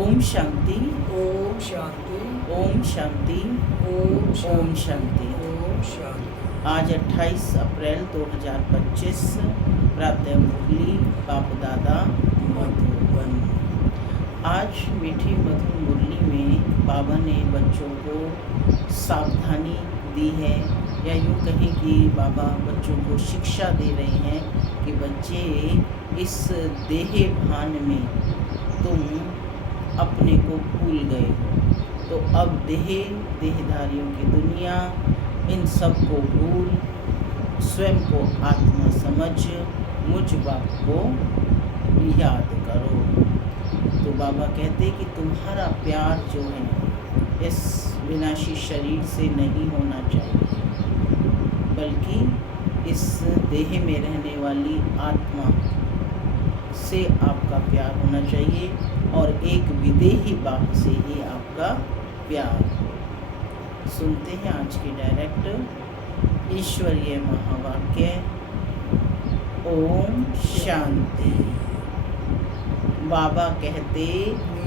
ओम शांति। ओम शांति। ओम शांति। ओम ओम शांति। ओम शांति। आज 28 अप्रैल 2025 प्रातः मुरली बाप दादा मधुबन। आज मीठी मधुर मुरली में बाबा ने बच्चों को सावधानी दी है, या यूँ कहें कि बाबा बच्चों को शिक्षा दे रहे हैं कि बच्चे इस देह भान में तुम अपने को भूल गए हो, तो अब देहधारियों की दुनिया, इन सब को भूल स्वयं को आत्मा समझ मुझ बाप को याद करो। तो बाबा कहते कि तुम्हारा प्यार जो है इस विनाशी शरीर से नहीं होना चाहिए, बल्कि इस देह में रहने वाली आत्मा से आपका प्यार होना चाहिए, और एक विदेही बाप से ही आपका प्यार। सुनते हैं आज की डायरेक्ट ईश्वरीय महावाक्य। ओम शांति। बाबा कहते,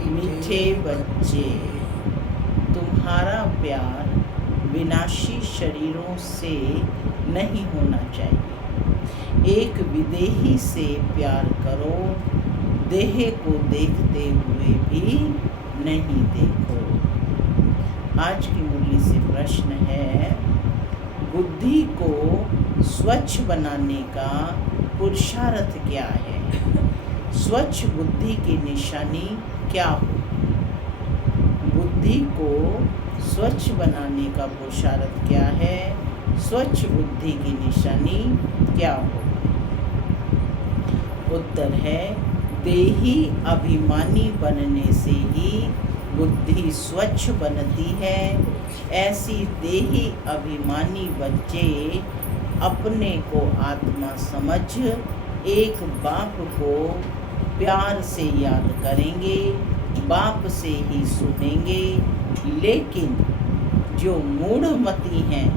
मीठे बच्चे, तुम्हारा प्यार विनाशी शरीरों से नहीं होना चाहिए। एक विदेही से प्यार करो, देह को देखते हुए भी नहीं देखो। आज की मुरली से प्रश्न है, बुद्धि को स्वच्छ बनाने का पुरुषार्थ क्या है? स्वच्छ बुद्धि की निशानी क्या हो? बुद्धि को स्वच्छ बनाने का पुरुषार्थ क्या है? स्वच्छ बुद्धि की निशानी क्या हो? उत्तर है, देही अभिमानी बनने से ही बुद्धि स्वच्छ बनती है। ऐसी देही अभिमानी बच्चे अपने को आत्मा समझ एक बाप को प्यार से याद करेंगे, बाप से ही सुनेंगे। लेकिन जो मूढ़मती हैं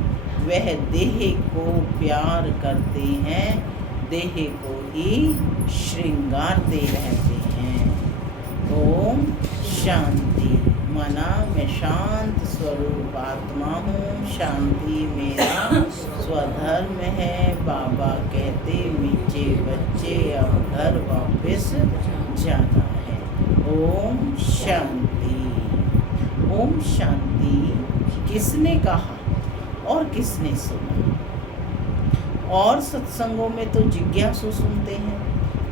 वह देह को प्यार करते हैं, देह को ही श्रृंगारते रहते हैं। ओम शांति। माना मैं शांत स्वरूप आत्मा हूँ, शांति मेरा स्वधर्म है। बाबा कहते, मीठे बच्चे अब घर वापस जाना है। ओम शांति। ओम शांति किसने कहा और किसने सुना? और सत्संगों में तो जिज्ञासु सुनते हैं,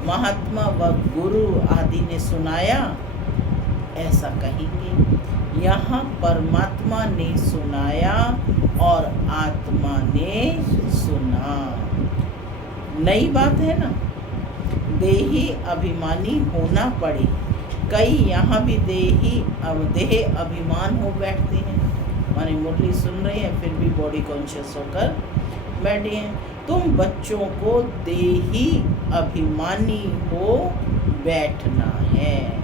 महात्मा व गुरु आदि ने सुनाया, ऐसा कहेंगे। यहाँ परमात्मा ने सुनाया और आत्मा ने सुना। नई बात है ना, देही अभिमानी होना पड़े। कई यहाँ भी देह अभिमान हो बैठते हैं, माने मुरली सुन रहे हैं फिर भी बॉडी कॉन्शियस होकर बैठे हैं। तुम बच्चों को देही अभिमानी हो बैठना है।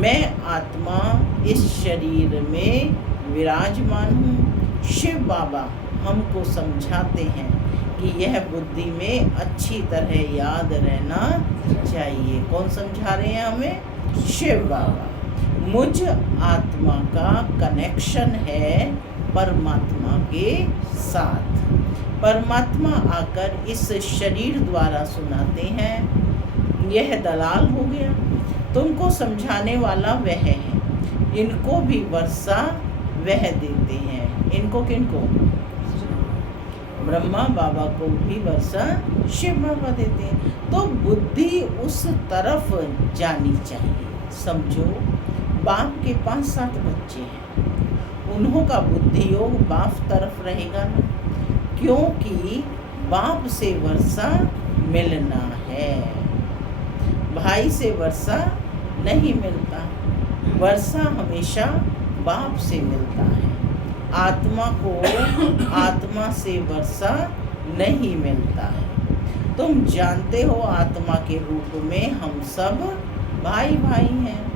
मैं आत्मा इस शरीर में विराजमान हूँ। शिव बाबा हमको समझाते हैं कि यह बुद्धि में अच्छी तरह याद रहना चाहिए। कौन समझा रहे हैं हमें? शिव बाबा। मुझ आत्मा का कनेक्शन है परमात्मा के साथ। परमात्मा आकर इस शरीर द्वारा सुनाते हैं। यह दलाल हो गया, तुमको समझाने वाला वह है। इनको भी वर्षा वह देते हैं। इनको किनको? ब्रह्मा बाबा को भी वर्षा शिव बाबा देते हैं। तो बुद्धि उस तरफ जानी चाहिए। समझो, बाप के 5-7 बच्चे हैं, उन्हों का बुद्धि योग बाप तरफ रहेगा ना, क्योंकि बाप से वर्षा मिलना है। भाई से वर्षा नहीं मिलता, वर्षा हमेशा बाप से मिलता है। आत्मा को आत्मा से वर्षा नहीं मिलता है। तुम जानते हो, आत्मा के रूप में हम सब भाई भाई हैं।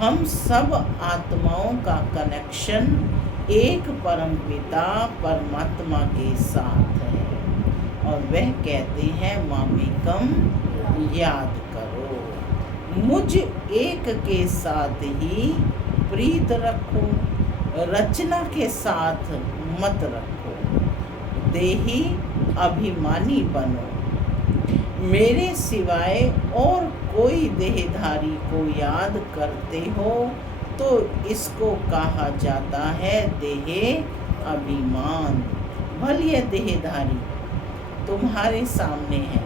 हम सब आत्माओं का कनेक्शन एक परम पिता परमात्मा के साथ है, और वह कहते हैं मामेकम याद करो। मुझ एक के साथ ही प्रीत रखो, रचना के साथ मत रखो। देही अभिमानी बनो, मेरे सिवाय और कोई देहधारी को याद करते हो तो इसको कहा जाता है देह अभिमान। भले ये देहधारी तुम्हारे सामने है,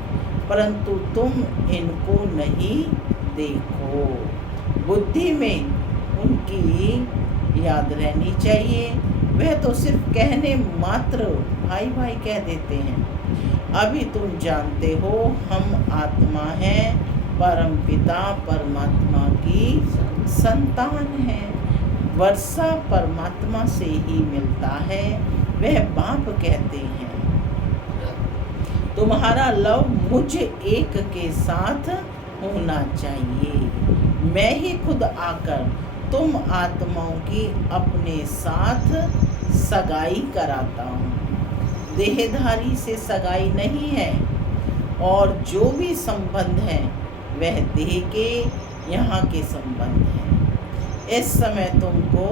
परंतु तुम इनको नहीं देखो। बुद्धि में उनकी याद रहनी चाहिए। वह तो सिर्फ कहने मात्र भाई भाई कह देते हैं। अभी तुम जानते हो हम आत्मा हैं, परम पिता परमात्मा की संतान है। वर्षा परमात्मा से ही मिलता है, वह बाप कहते हैं। तुम्हारा लव मुझ एक के साथ होना चाहिए। मैं ही खुद आकर तुम आत्माओं की अपने साथ सगाई कराता हूँ। देहधारी से सगाई नहीं है, और जो भी संबंध है वह देह के यहाँ के संबंध है। इस समय तुमको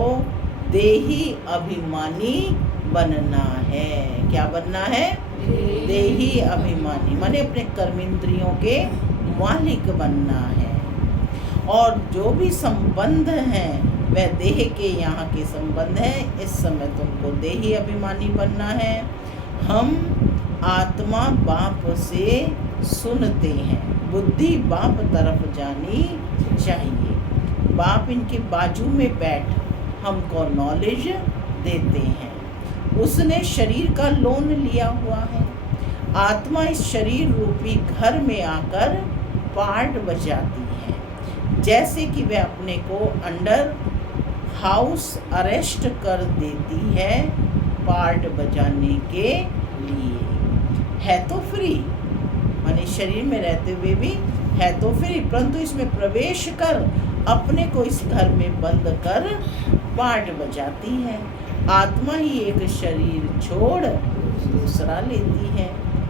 देही अभिमानी बनना है। क्या बनना है? देही अभिमानी, माने अपने कर्मेंद्रियों के मालिक बनना है। और जो भी संबंध हैं वह देह के यहाँ के संबंध है। इस समय तुमको देही अभिमानी बनना है। हम आत्मा बाप से सुनते हैं, बुद्धि बाप तरफ जानी चाहिए। बाप इनके बाजू में बैठ हमको नॉलेज देते हैं। उसने शरीर का लोन लिया हुआ है। आत्मा इस शरीर रूपी घर में आकर पार्ट बजाती है, जैसे कि वह अपने को अंडर हाउस अरेस्ट कर देती है पार्ट बजाने के लिए। है तो फ्री, माने शरीर में रहते हुए भी है तो फ्री, परंतु इसमें प्रवेश कर अपने को इस घर में बंद कर पार्ट बजाती है। आत्मा ही एक शरीर छोड़ दूसरा लेती है,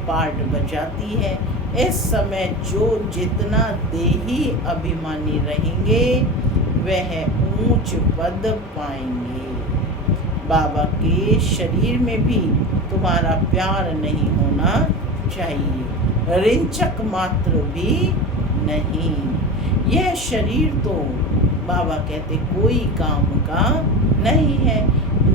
पार्ट बजाती है। इस समय जो जितना देही अभिमानी रहेंगे वह ऊंच पद पाएंगे। बाबा के शरीर में भी तुम्हारा प्यार नहीं होना चाहिए, रिंचक मात्र भी नहीं। यह शरीर तो बाबा कहते कोई काम का नहीं है।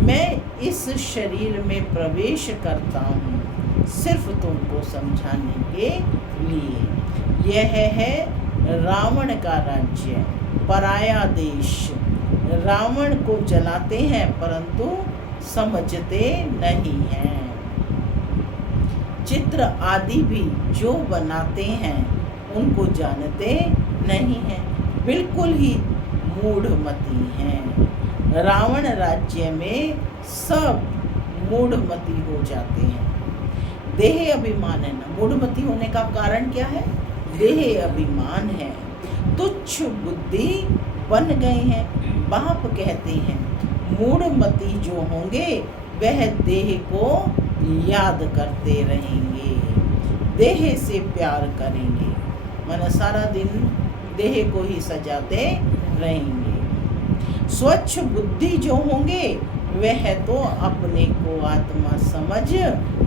मैं इस शरीर में प्रवेश करता हूँ सिर्फ तुमको समझाने के लिए। यह है रावण का राज्य, पराया देश। रावण को जलाते हैं परंतु समझते नहीं हैं। चित्र आदि भी जो बनाते हैं उनको जानते नहीं हैं, बिल्कुल ही मूढ़मती हैं। रावण राज्य में सब मूढ़मती हो जाते हैं। देह अभिमान है ना, मूढ़मती होने का कारण क्या है? देह अभिमान है, तुच्छ बुद्धि बन गए हैं। बाप कहते हैं मूढ़मती जो होंगे वह देह को याद करते रहेंगे, देह से प्यार करेंगे, माना सारा दिन देह को ही सजाते रहेंगे। स्वच्छ बुद्धि जो होंगे वह तो अपने को आत्मा समझ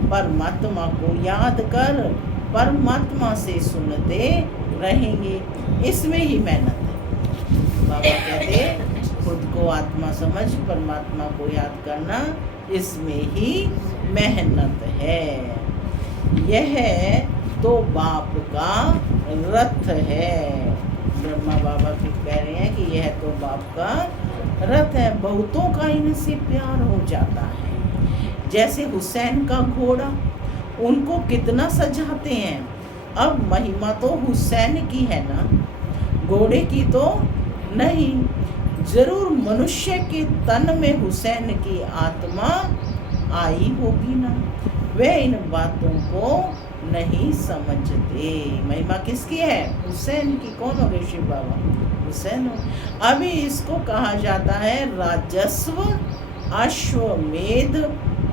परमात्मा को याद कर परमात्मा से सुनते रहेंगे। इसमें ही मेहनत है। बाबा कहते खुद को आत्मा समझ परमात्मा को याद करना, इसमें ही मेहनत है। यह तो बाप का रथ है। ब्रह्मा बाबा भी कह रहे हैं कि यह तो बाप का रथ है। बहुतों का इनसे प्यार हो जाता है। जैसे हुसैन का घोड़ा, उनको कितना सजाते हैं। अब महिमा तो हुसैन की है ना, घोड़े की तो नहीं। जरूर मनुष्य के तन में हुसैन की आत्मा आई होगी ना, वे इन बातों को नहीं समझते। महिमा किसकी है? हुसैन की। कौन हो गए? शिव बाबा हुसैन हो। अभी इसको कहा जाता है राजस्व अश्वमेध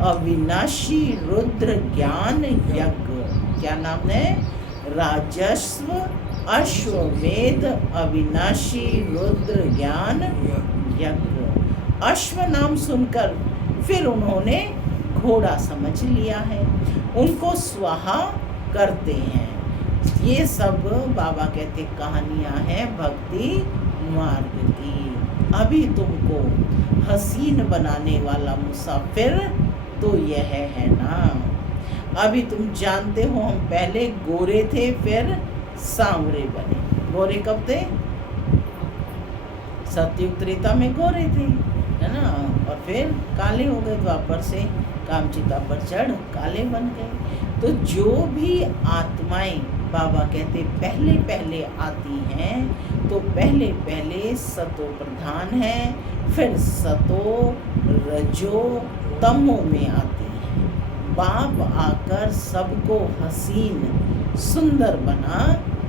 अविनाशी रुद्र ज्ञान यज्ञ। क्या नाम है? राजस्व अश्वमेध अविनाशी रुद्र ज्ञान यज्ञ। अश्व नाम सुनकर फिर उन्होंने घोड़ा समझ लिया है, उनको स्वाहा करते हैं। ये सब बाबा कहते कहानियां हैं भक्ति मार्ग की। अभी तुमको हसीन बनाने वाला मुसाफिर तो यह है ना। अभी तुम जानते हो हम पहले गोरे थे फिर सांवरे बने। गोरे कब थे? सतयुग त्रेता में गोरे थे, है ना, और फिर काले हो गए, द्वापर से कामचिता पर चढ़ काले बन गए। तो जो भी आत्माएं बाबा कहते पहले पहले आती हैं तो पहले पहले सतो प्रधान है, फिर सतो रजो तमो में आती है। बाप आकर सबको हसीन सुंदर बना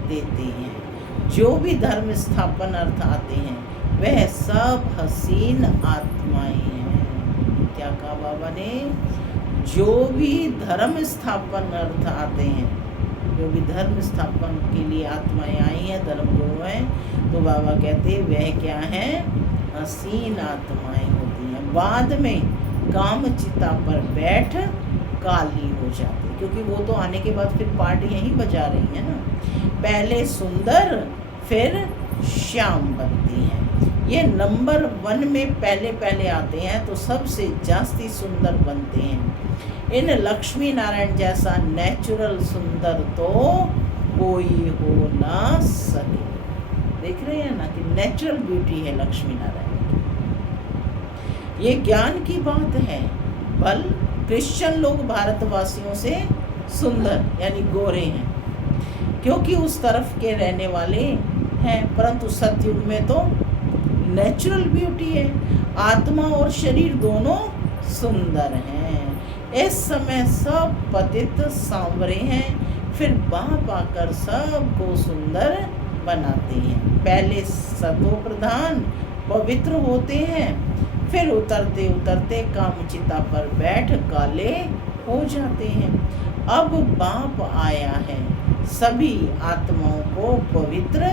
देते हैं। जो भी धर्म स्थापन अर्थ आते हैं वह सब हसीन आत्माएं हैं। क्या कहा बाबा ने? जो भी धर्म स्थापन अर्थ आते हैं, जो भी धर्म स्थापन के लिए आत्माएं आई हैं, धर्म गुरु हैं, तो बाबा कहते वह क्या है? हसीन आत्माएं होती हैं। बाद में कामचिता पर बैठ काली हो जाती, क्योंकि वो तो आने के बाद फिर पार्ट यहीं बजा रही है ना। पहले सुंदर फिर श्याम बनती हैं। ये नंबर 1 में पहले पहले आते हैं तो सबसे जास्ती सुंदर बनते हैं। इन लक्ष्मी नारायण जैसा नेचुरल सुंदर तो कोई हो ना सके। देख रहे हैं ना कि नेचुरल ब्यूटी है लक्ष्मी नारायण। ये ज्ञान की बात है। बल क्रिश्चियन लोग भारतवासियों से सुंदर यानी गोरे हैं, क्योंकि उस तरफ के रहने वाले हैं, परंतु सतयुग में तो नेचुरल ब्यूटी है। आत्मा और शरीर दोनों सुंदर हैं। इस समय सब पतित सांवरे हैं, फिर बाप आकर सबको सुंदर बनाते हैं। पहले सतो प्रधान पवित्र होते हैं, फिर उतरते उतरते कामचिता पर बैठ काले हो जाते हैं। अब बाप आया है सभी आत्माओं को पवित्र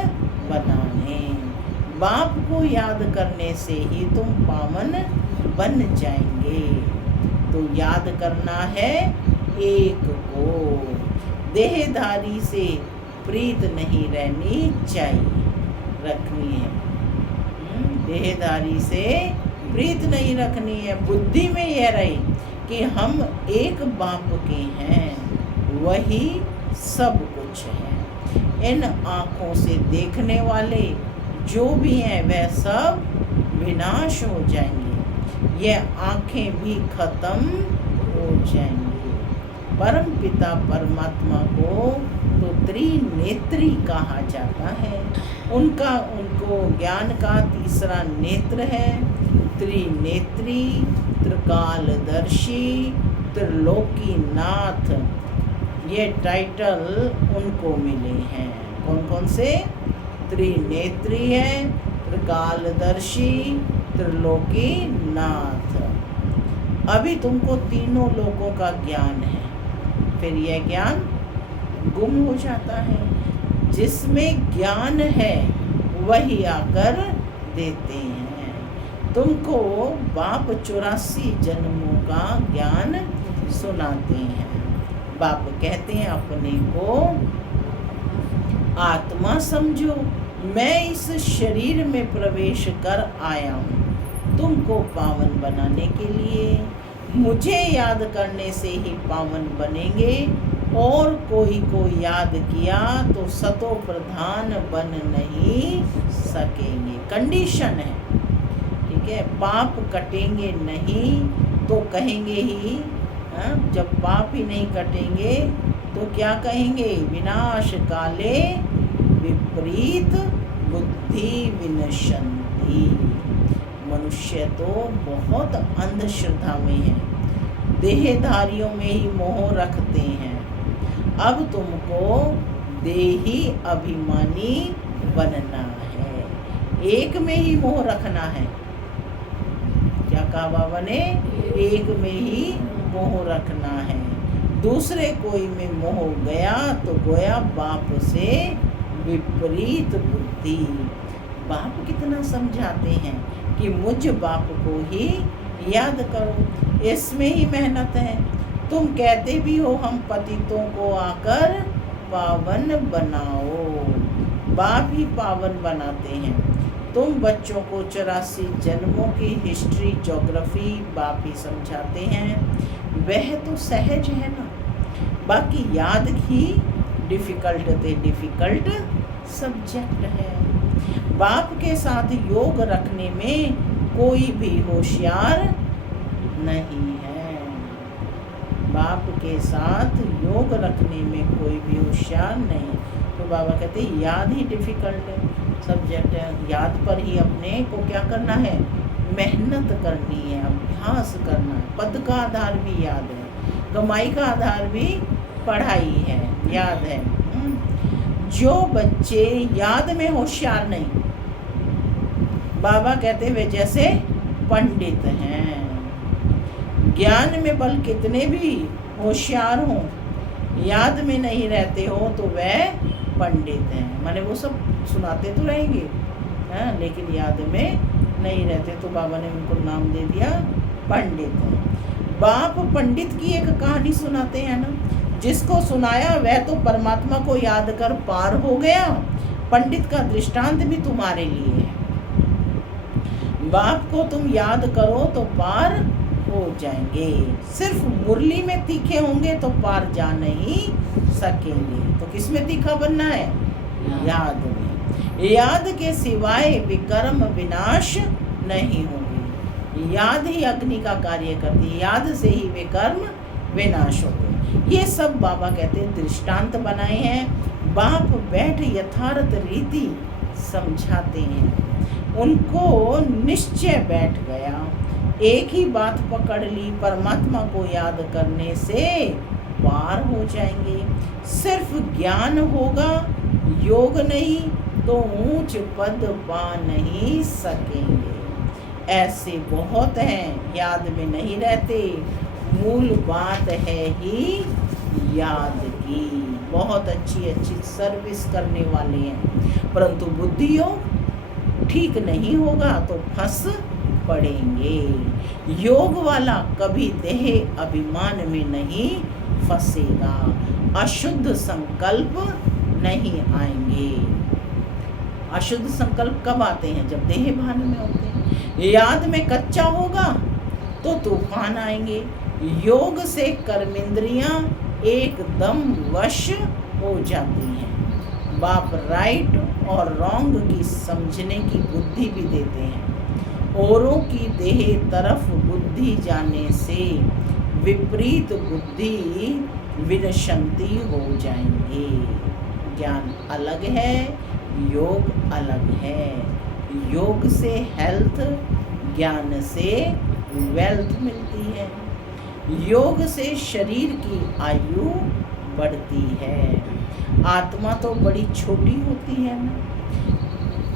बनाने। बाप को याद करने से ही तुम पावन बन जाएंगे। तो याद करना है एक को। देहधारी से प्रीत नहीं रहनी चाहिए, रखनी है। देहधारी से प्रीत नहीं रखनी है। बुद्धि में यह रही कि हम एक बाप के हैं, वही सब कुछ है। इन आँखों से देखने वाले जो भी हैं वह सब विनाश हो जाएंगे। यह आँखें भी खत्म हो जाएंगी। परम पिता परमात्मा को तो त्रिनेत्री कहा जाता है। उनको ज्ञान का तीसरा नेत्र है। त्रिनेत्री, त्रिकालदर्शी, त्रिलोकीनाथ, ये टाइटल उनको मिले हैं। कौन कौन से? त्रिनेत्री है, त्रिकालदर्शी, त्रिलोकीनाथ। अभी तुमको तीनों लोकों का ज्ञान है, फिर यह ज्ञान गुम हो जाता है। जिसमें ज्ञान है वही आकर देते हैं। तुमको बाप 84 जन्मों का ज्ञान सुनाते हैं। बाप कहते हैं अपने को आत्मा समझो, मैं इस शरीर में प्रवेश कर आया हूँ तुमको पावन बनाने के लिए। मुझे याद करने से ही पावन बनेंगे, और कोई को याद किया तो सतो प्रधान बन नहीं सकेंगे। कंडीशन है, ठीक है। पाप कटेंगे नहीं तो कहेंगे ही, जब पाप ही नहीं कटेंगे तो क्या कहेंगे? विनाश काले विपरीत बुद्धि विनशन्ति। मनुष्य तो बहुत अंधश्रद्धा में है, देहधारियों में ही मोह रखते हैं। अब तुमको देही अभिमानी बनना है। एक में ही मोह रखना है। क्या कहा बाबा ने? एक में ही मोह रखना है। दूसरे कोई में मोह गया तो गोया बाप से विपरीत बुद्धि। बाप कितना समझाते हैं कि मुझ बाप को ही याद करो, इसमें ही मेहनत है। तुम कहते भी हो हम पतितों को आकर पावन बनाओ, बाप ही पावन बनाते हैं। तुम बच्चों को 84 जन्मों की हिस्ट्री ज्योग्राफी बाप ही समझाते हैं, वह तो सहज है ना। बाकी याद ही डिफ़िकल्ट सब्जेक्ट है। बाप के साथ योग रखने में कोई भी होशियार नहीं है। बाप के साथ योग रखने में कोई भी होशियार नहीं। तो बाबा कहते हैं याद ही डिफ़िकल्ट सब्जेक्ट है। याद पर ही अपने को क्या करना है, मेहनत करनी है, अभ्यास करना है। पद का आधार भी याद है, कमाई का आधार भी पढ़ाई है, याद है। जो बच्चे याद में होशियार नहीं, बाबा कहते वे जैसे पंडित हैं। ज्ञान में बल कितने भी होशियार हों, याद में नहीं रहते हो तो वह पंडित हैं। माने वो सब सुनाते तो रहेंगे लेकिन याद में नहीं रहते, तो बाबा ने उनको नाम दे दिया पंडित है। बाप पंडित की एक कहानी सुनाते हैं ना, जिसको सुनाया वह तो परमात्मा को याद कर पार हो गया। पंडित का दृष्टांत भी तुम्हारे लिए है। बाप को तुम याद करो तो पार हो जाएंगे। सिर्फ मुरली में तीखे होंगे तो पार जा नहीं सकेंगे। तो किस में तीखा बनना है, याद में। याद के सिवाय विकर्म विनाश नहीं होंगे। याद ही अग्नि का कार्य करती है, याद से ही विकर्म विनाश होंगे। ये सब बाबा कहते हैं दृष्टांत बनाए हैं। बाप बैठ यथार्थ रीति समझाते हैं, उनको निश्चय बैठ गया। एक ही बात पकड़ ली, परमात्मा को याद करने से पार हो जाएंगे। सिर्फ ज्ञान होगा, योग नहीं तो ऊंच पद पा नहीं सकेंगे। ऐसे बहुत हैं, याद में नहीं रहते। मूल बात है ही याद की। बहुत अच्छी अच्छी सर्विस करने वाले हैं, परंतु बुद्धि योग ठीक नहीं होगा तो फंस पड़ेंगे। योग वाला कभी देह अभिमान में नहीं फंसेगा। अशुद्ध संकल्प नहीं आएंगे। अशुद्ध संकल्प कब आते हैं, जब देह भान में होते हैं। याद में कच्चा होगा तो तूफान आएंगे। योग से कर्मेंद्रियां एकदम वश हो जाती हैं। बाप राइट और रॉन्ग की समझने की बुद्धि भी देते हैं। औरों की देह तरफ बुद्धि जाने से विपरीत बुद्धि विनशंति हो जाएंगे। ज्ञान अलग है, योग अलग है। योग से हेल्थ, ज्ञान से वेल्थ मिलती है। योग से शरीर की आयु बढ़ती है। आत्मा तो बड़ी छोटी होती है ना,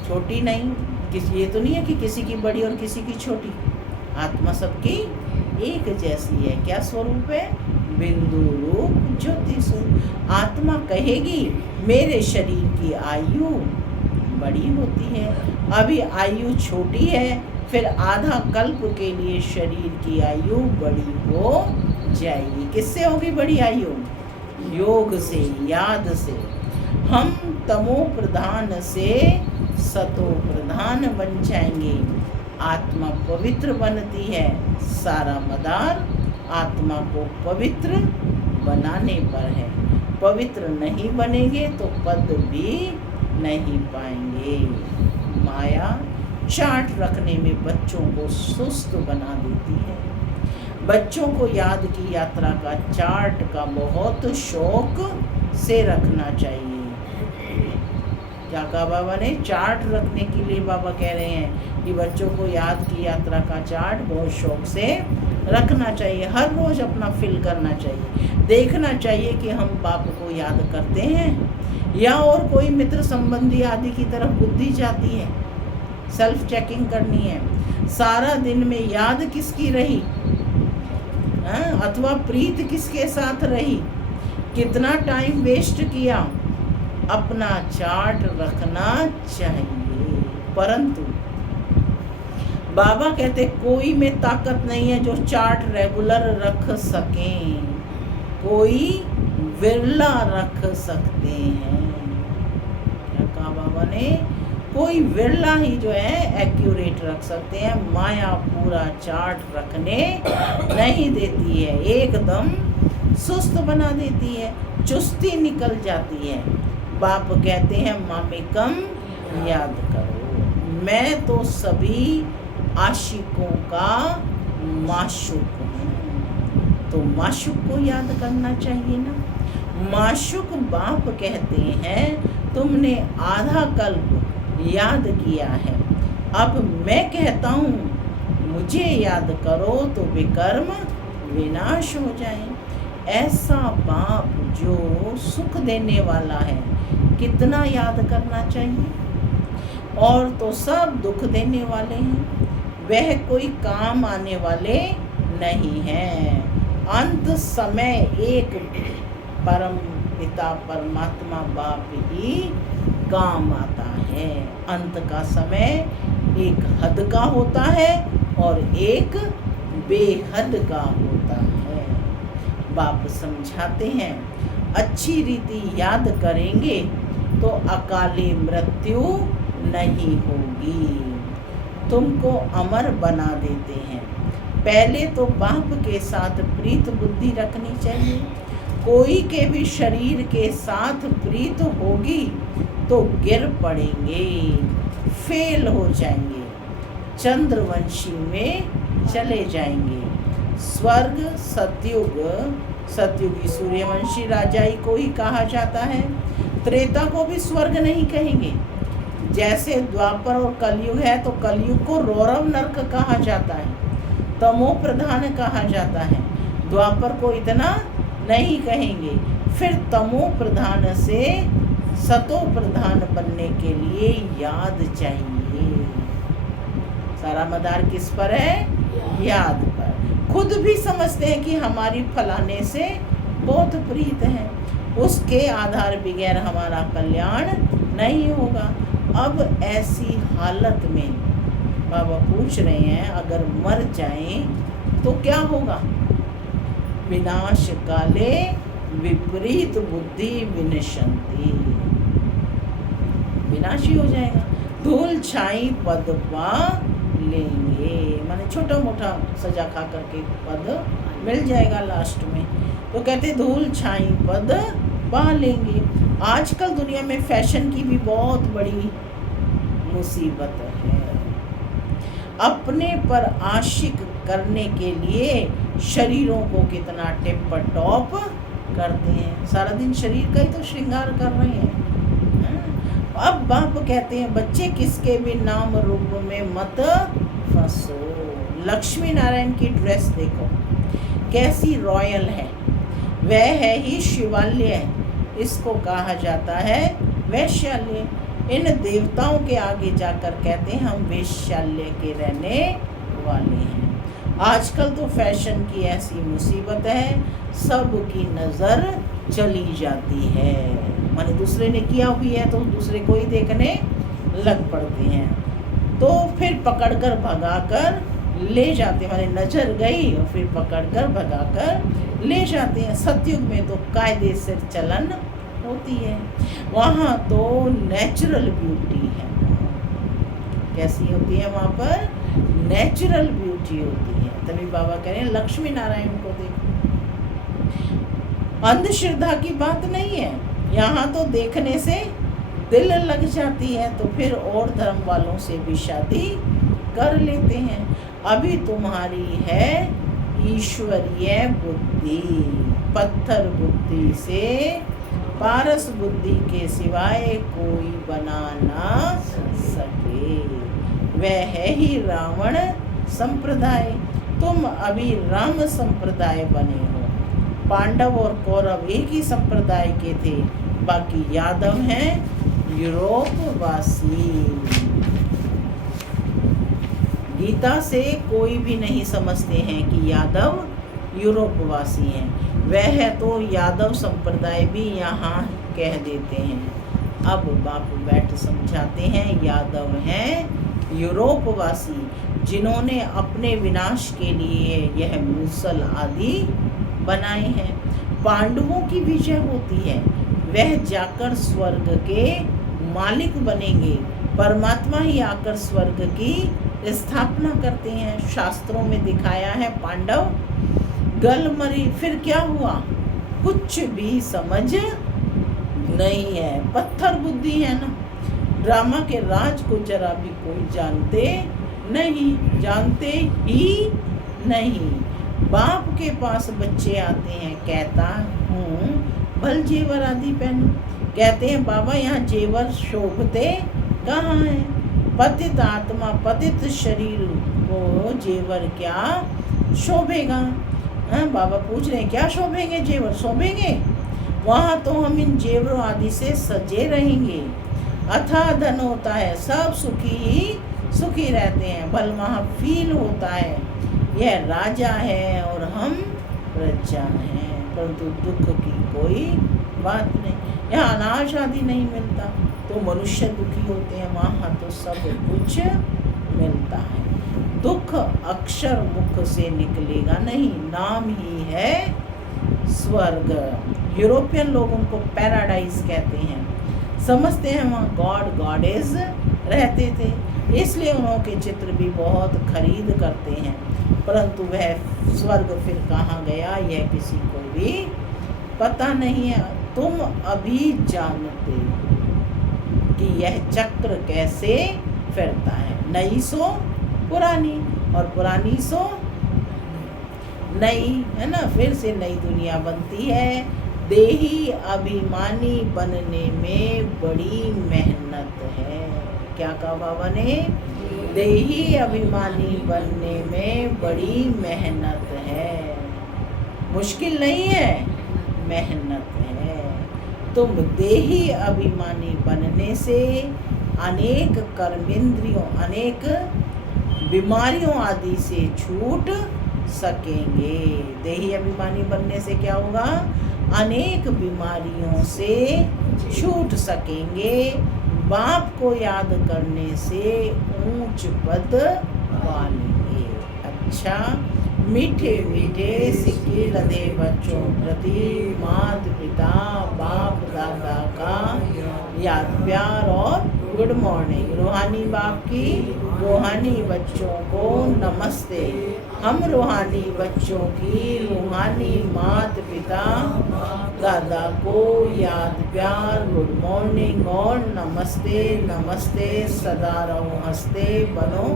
छोटी नहीं, ये तो नहीं है कि किसी की बड़ी और किसी की छोटी। आत्मा सबकी एक जैसी है। क्या स्वरूप है, बिंदु रूप ज्योति स्वरूप। आत्मा कहेगी मेरे शरीर की आयु बड़ी होती है, अभी आयु छोटी है, फिर आधा कल्प के लिए शरीर की आयु बड़ी हो जाएगी। किससे होगी बड़ी आयु, योग से, याद से। हम तमो प्रधान से सतो प्रधान बन जाएंगे। आत्मा पवित्र बनती है, सारा मदार आत्मा को पवित्र बनाने पर है। पवित्र नहीं बनेंगे तो पद भी नहीं पाएंगे। माया चार्ट रखने में बच्चों को सुस्त बना देती है। बच्चों को याद की यात्रा का चार्ट का बहुत शौक से रखना चाहिए। क्या कहा बाबा ने, चार्ट रखने के लिए बाबा कह रहे हैं कि बच्चों को याद की यात्रा का चार्ट बहुत शौक से रखना चाहिए। हर रोज़ अपना फिल करना चाहिए, देखना चाहिए कि हम बाप को याद करते हैं या और कोई मित्र संबंधी आदि की तरफ बुद्धि जाती है। सेल्फ चेकिंग करनी है। सारा दिन में याद किसकी रही, अथवा प्रीत किसके साथ रही, कितना टाइम वेस्ट किया, अपना चार्ट रखना चाहिए। परंतु बाबा कहते कोई में ताकत नहीं है जो चार्ट रेगुलर रख सकें, कोई विरला रख सकते हैं। क्या कहा बाबा ने? कोई विरला ही जो है एक्यूरेट रख सकते हैं। माया पूरा चार्ट रखने नहीं देती है, एकदम सुस्त बना देती है, चुस्ती निकल जाती है। बाप कहते हैं मामेकम याद करो, मैं तो सभी आशिकों का माशुक हूँ। तो माशुक को याद करना चाहिए ना। माशुक बाप कहते हैं तुमने आधा कल्प याद किया है, अब मैं कहता हूँ मुझे याद करो तो विकर्म विनाश हो जाए। ऐसा बाप जो सुख देने वाला है कितना याद करना चाहिए। और तो सब दुख देने वाले हैं, वह कोई काम आने वाले नहीं हैं। अंत समय एक परम पिता परमात्मा बाप ही काम आता है। अंत का समय एक हद का होता है और एक बेहद का होता है। बाप समझाते हैं अच्छी रीति याद करेंगे तो अकाली मृत्यु नहीं होगी। तुमको अमर बना देते हैं। पहले तो बाप के साथ प्रीत बुद्धि रखनी चाहिए। कोई के भी शरीर के साथ प्रीत होगी तो गिर पड़ेंगे, फेल हो जाएंगे, चंद्रवंशी में चले जाएंगे। स्वर्ग सतयुग, सतयुगी सूर्यवंशी राजाई को ही कहा जाता है। त्रेता को भी स्वर्ग नहीं कहेंगे। जैसे द्वापर और कलयुग है तो कलयुग को रौरव नरक कहा जाता है, तमो प्रधान कहा जाता है। द्वापर को इतना नहीं कहेंगे। फिर तमो प्रधान से सतो प्रधान बनने के लिए याद चाहिए। सारा मदार किस पर है? याद पर। खुद भी समझते हैं कि हमारी फलाने से बहुत प्रीत है, उसके आधार बगैर हमारा कल्याण नहीं होगा। अब ऐसी हालत में बाबा पूछ रहे हैं अगर मर जाएं तो क्या होगा? विनाश काले विपरीत बुद्धि विनशंति, विनाशी हो जाएगा। धूल छाई पद पा लेंगे, माने छोटा मोटा सजा खा करके पद मिल जाएगा लास्ट में। तो कहते धूल छाई पद पा लेंगे। आजकल दुनिया में फैशन की भी बहुत बड़ी मुसीबत है। अपने पर आशिक करने के लिए शरीरों को कितना टिप टॉप करते हैं। सारा दिन शरीर का ही तो श्रृंगार कर रहे हैं। अब बाप कहते हैं बच्चे किसके भी नाम रूप में मत फंसो। लक्ष्मी नारायण की ड्रेस देखो कैसी रॉयल है, वह है ही शिवालय, इसको कहा जाता है वैश्यालय। इन देवताओं के आगे जाकर कहते हैं हम वैश्यालय के रहने वाले हैं। आजकल तो फैशन की ऐसी मुसीबत है, सब की नज़र चली जाती है। माने दूसरे ने किया हुई है तो दूसरे को ही देखने लग पड़ते हैं। तो फिर पकड़कर भगाकर ले जाते हैं, माने नजर गई और फिर पकड़कर भगाकर ले जाते हैं। सतयुग में तो कायदे से चलन होती है, वहाँ तो नेचुरल ब्यूटी है। कैसी होती है वहाँ पर? नेचुरल ब्यूटी होती है। तभी बाबा कह रहे हैं लक्ष्मी नारायण को देखो। अंधश्रद्धा की बात नहीं है, यहाँ तो देखने से दिल लग जाती है तो फिर और धर्म वालों से भी शादी कर लेते हैं। अभी तुम्हारी है ईश्वरीय बुद्धि, पत्थर बुद्धि से पारस बुद्धि के सिवाय कोई बना ना सके। वह है ही रावण संप्रदाय, तुम अभी राम संप्रदाय बने हो। पांडव और कौरव एक ही संप्रदाय के थे, बाकी यादव हैं यूरोप वासी। गीता से कोई भी नहीं समझते हैं कि यादव यूरोप वासी हैं। वह है तो यादव संप्रदाय भी यहाँ कह देते हैं। अब बाप बैठ समझाते हैं। यादव हैं यूरोपवासी, जिन्होंने अपने विनाश के लिए यह मूसल आदि बनाए हैं। पांडवों की विजय होती है, वह जाकर स्वर्ग के मालिक बनेंगे। परमात्मा ही आकर स्वर्ग की स्थापना करते हैं। शास्त्रों में दिखाया है पांडव गल मरी, फिर क्या हुआ? कुछ भी समझ नहीं है, पत्थर बुद्धि है ना। ड्रामा के राज को जरा भी कोई जानते ही नहीं। बाप के पास बच्चे आते हैं, कहता हूँ भल जेवर आदि पहनो। कहते हैं बाबा यहाँ जेवर शोभते कहाँ हैं? पतित आत्मा पतित शरीर को जेवर क्या शोभेगा? बाबा पूछ रहे हैं क्या शोभेंगे? जेवर शोभेंगे? वहाँ तो हम इन जेवरों आदि से सजे रहेंगे। अथाह धन होता है, सब सुखी रहते हैं। बल वहाँ फील होता है, यह राजा है और हम प्रजा हैं, परंतु दुख की कोई बात नहीं। यहाँ अनाज आदि नहीं मिलता तो मनुष्य दुखी होते हैं, वहाँ तो सब कुछ मिलता है। दुख अक्षर मुख से निकलेगा नहीं, नाम ही है स्वर्ग। यूरोपियन लोग उनको पैराडाइज कहते हैं, समझते हैं वहाँ गॉड गॉडेज रहते थे, इसलिए उनके चित्र भी बहुत खरीद करते हैं। परंतु वह स्वर्ग फिर कहाँ गया यह किसी को भी पता नहीं है। तुम अभी जानते कि यह चक्र कैसे फिरता है। नई सो पुरानी और पुरानी सो नई, है ना। फिर से नई दुनिया बनती है। देही अभिमानी बनने में बड़ी मेहनत है। क्या कहा बाबा ने? देही अभिमानी बनने में बड़ी मेहनत है। मुश्किल नहीं है, मेहनत है। तुम देही अभिमानी बनने से अनेक कर्मेंद्रियों, अनेक बीमारियों आदि से छूट सकेंगे। देही अभिमानी बनने से क्या होगा? अनेक बीमारियों से छूट सकेंगे। बाप को याद करने से ऊंच पद पालेंगे। अच्छा, मीठे मीठे सिक्के लदे बच्चों प्रति माता पिता बाप दादा का याद प्यार और गुड मॉर्निंग। रूहानी बाप की रूहानी बच्चों को नमस्ते। हम रूहानी बच्चों की रूहानी माता पिता दादा को याद प्यार गुड मॉर्निंग और नमस्ते। नमस्ते, सदा रहो हंसते बनो।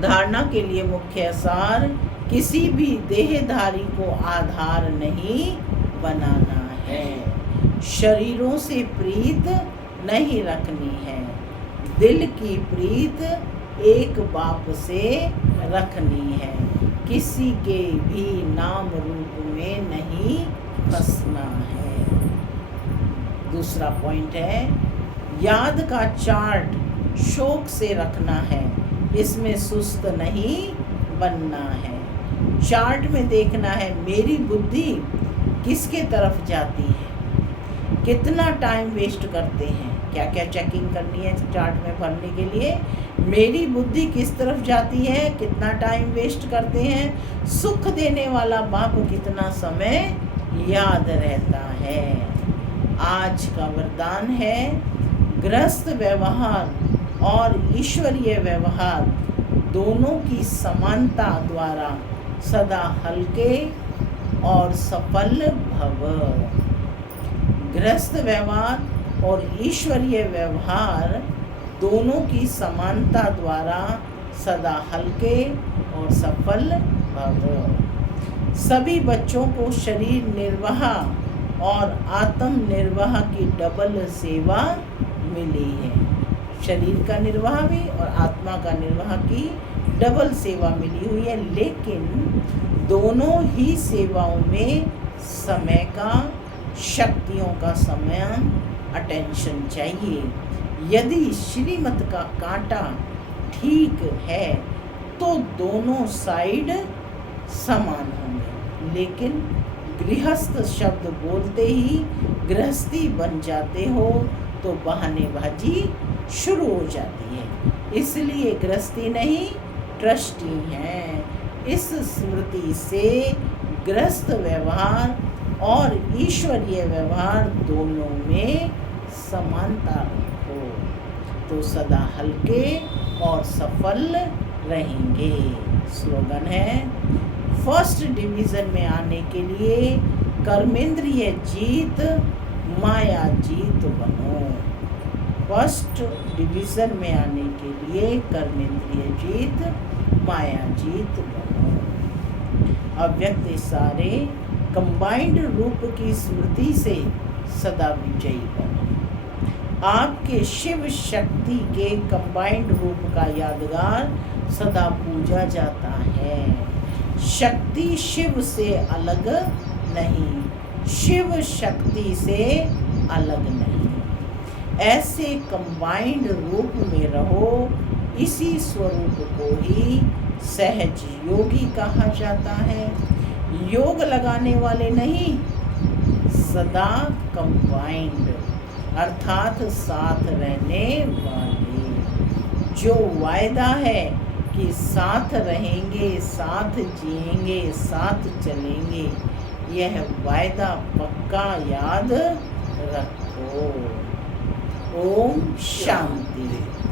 धारणा के लिए मुख्य सार, किसी भी देहधारी को आधार नहीं बनाना है। शरीरों से प्रीत नहीं रखनी है। दिल की प्रीत एक बाप से रखनी है। किसी के भी नाम रूप में नहीं फंसना है। दूसरा पॉइंट है, याद का चार्ट शौक से रखना है, इसमें सुस्त नहीं बनना है। चार्ट में देखना है मेरी बुद्धि किसके तरफ जाती है, कितना टाइम वेस्ट करते हैं, क्या क्या चेकिंग करनी है चार्ट में भरने के लिए। मेरी बुद्धि किस तरफ जाती है, कितना टाइम वेस्ट करते हैं। सुख देने वाला बाप कितना समय याद रहता है। आज का वरदान है, गृहस्थ व्यवहार और ईश्वरीय व्यवहार दोनों की समानता द्वारा सदा हल्के और सफल भव। गृहस्थ व्यवहार और ईश्वरीय व्यवहार दोनों की समानता द्वारा सदा हल्के और सफल भव। सभी बच्चों को शरीर निर्वाह और आत्म निर्वाह की डबल सेवा मिली है। शरीर का निर्वाह भी और आत्मा का निर्वाह की डबल सेवा मिली हुई है, लेकिन दोनों ही सेवाओं में समय का, शक्तियों का समान अटेंशन चाहिए। यदि श्रीमत का कांटा ठीक है तो दोनों साइड समान होंगे, लेकिन गृहस्थ शब्द बोलते ही गृहस्थी बन जाते हो तो बहानेबाजी शुरू हो जाती है। इसलिए गृहस्थी नहीं, ट्रस्टी हैं। इस स्मृति से गृहस्थ व्यवहार और ईश्वरीय व्यवहार दोनों में समानता रखो तो सदा हल्के और सफल रहेंगे। स्लोगन है, फर्स्ट डिवीज़न में आने के लिए कर्मेंद्रिय जीत माया जीत बनो। फर्स्ट डिवीज़न में आने के लिए कर्मेंद्रिय जीत माया जीत बनो। अव्यक्त सारे कंबाइंड रूप की स्मृति से सदा विजयी बनो। आपके शिव शक्ति के कंबाइंड रूप का यादगार सदा पूजा जाता है। शक्ति शिव से अलग नहीं, शिव शक्ति से अलग नहीं। ऐसे कंबाइंड रूप में रहो। इसी स्वरूप को ही सहज योगी कहा जाता है। योग लगाने वाले नहीं, सदा कंबाइंड अर्थात साथ रहने वाले। जो वायदा है कि साथ रहेंगे, साथ जिएंगे, साथ चलेंगे, यह वायदा पक्का याद रखो। ओम शांति।